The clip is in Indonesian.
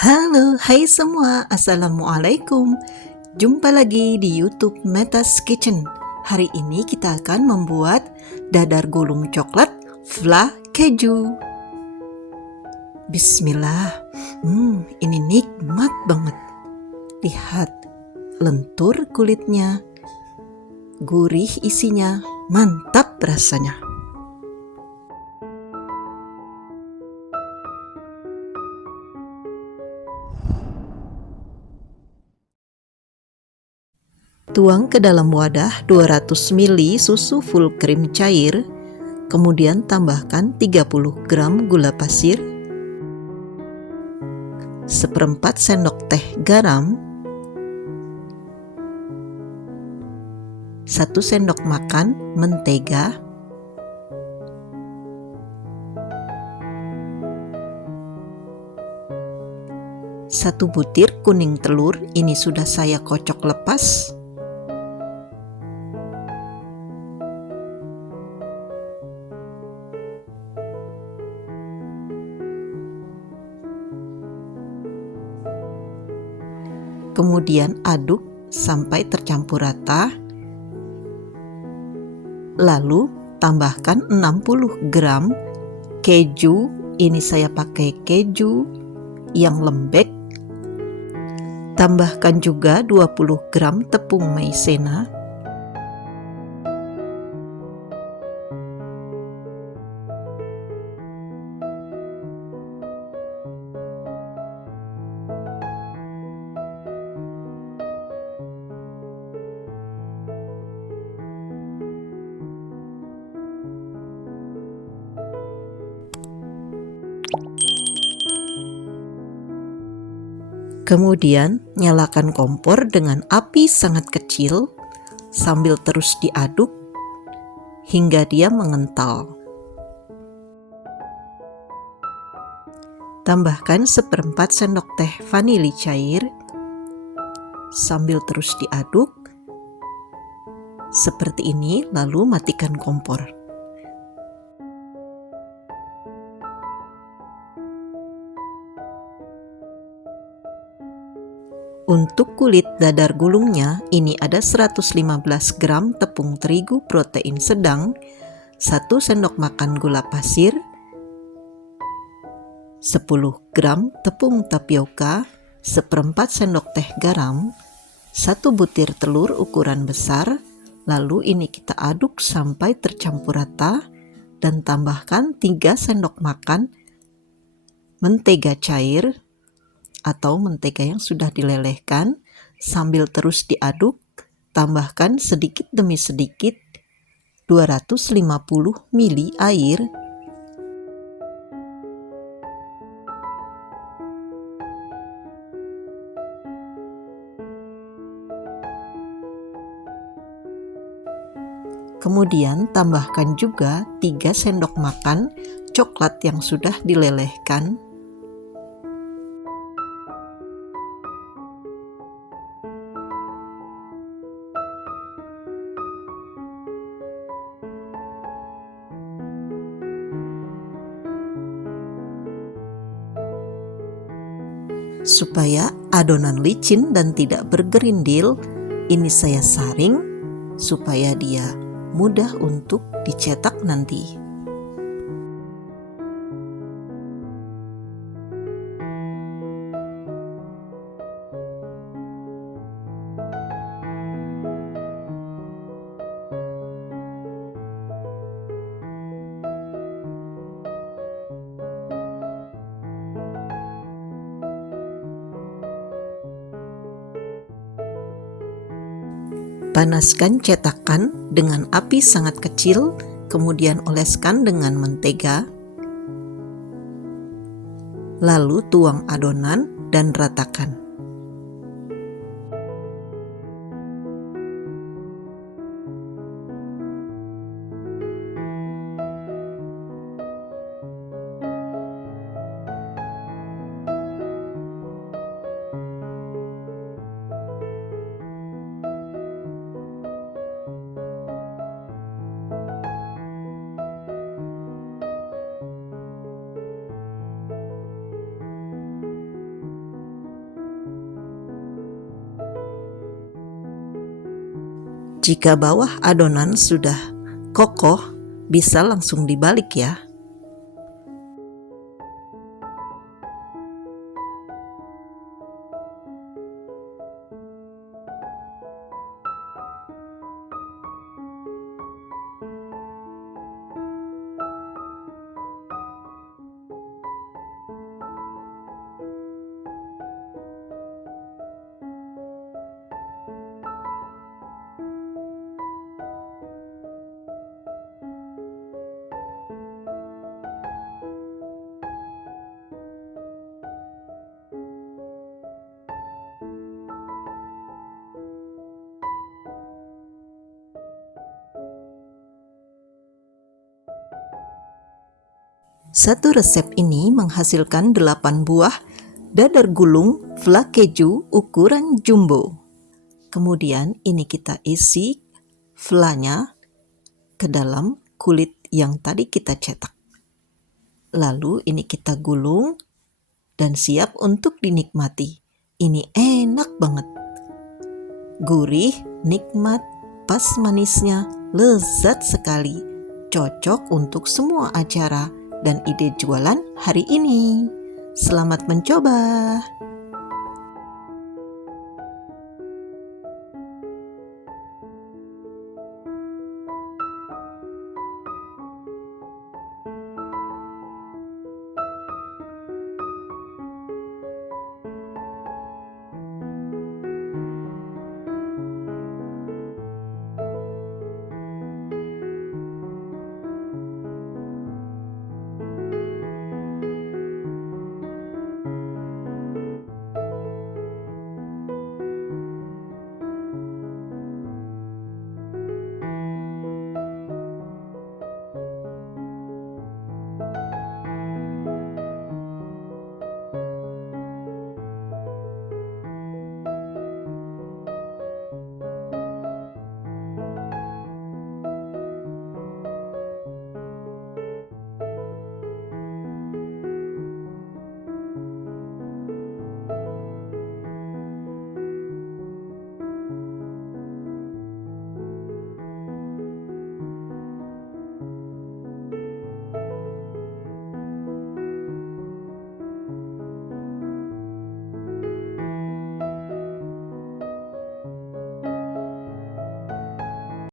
Halo, hai semua, Assalamualaikum. Jumpa lagi di YouTube Meta's Kitchen. Hari ini kita akan membuat dadar gulung coklat fla keju. Bismillah. Ini nikmat banget. Lihat, lentur kulitnya, gurih isinya, mantap rasanya. Tuang ke dalam wadah 200 ml susu full cream cair, kemudian tambahkan 30 gram gula pasir, 1/4 sendok teh garam, 1 sendok makan mentega, 1 butir kuning telur, ini sudah saya kocok lepas, kemudian aduk sampai tercampur rata, lalu tambahkan 60 gram keju, ini saya pakai keju yang lembek, tambahkan juga 20 gram tepung maizena, kemudian nyalakan kompor dengan api sangat kecil sambil terus diaduk hingga dia mengental. Tambahkan 1/4 sendok teh vanili cair sambil terus diaduk seperti ini, lalu matikan kompor. Untuk kulit dadar gulungnya, ini ada 115 gram tepung terigu protein sedang, 1 sendok makan gula pasir, 10 gram tepung tapioka, 1/4 sendok teh garam, 1 butir telur ukuran besar, lalu ini kita aduk sampai tercampur rata dan tambahkan 3 sendok makan mentega cair atau mentega yang sudah dilelehkan, sambil terus diaduk, tambahkan sedikit demi sedikit 250 ml air, kemudian tambahkan juga 3 sendok makan coklat yang sudah dilelehkan, supaya adonan licin dan tidak bergerindil. Ini saya saring supaya dia mudah untuk dicetak nanti. Panaskan cetakan dengan api sangat kecil, kemudian oleskan dengan mentega, lalu tuang adonan dan ratakan. Jika bawah adonan sudah kokoh, bisa langsung dibalik ya. Satu resep ini menghasilkan 8 buah dadar gulung flak keju ukuran jumbo. Kemudian ini kita isi flanya ke dalam kulit yang tadi kita cetak. Lalu ini kita gulung dan siap untuk dinikmati. Ini enak banget. Gurih, nikmat, pas manisnya, lezat sekali. Cocok untuk semua acara dan ide jualan hari ini. Selamat mencoba!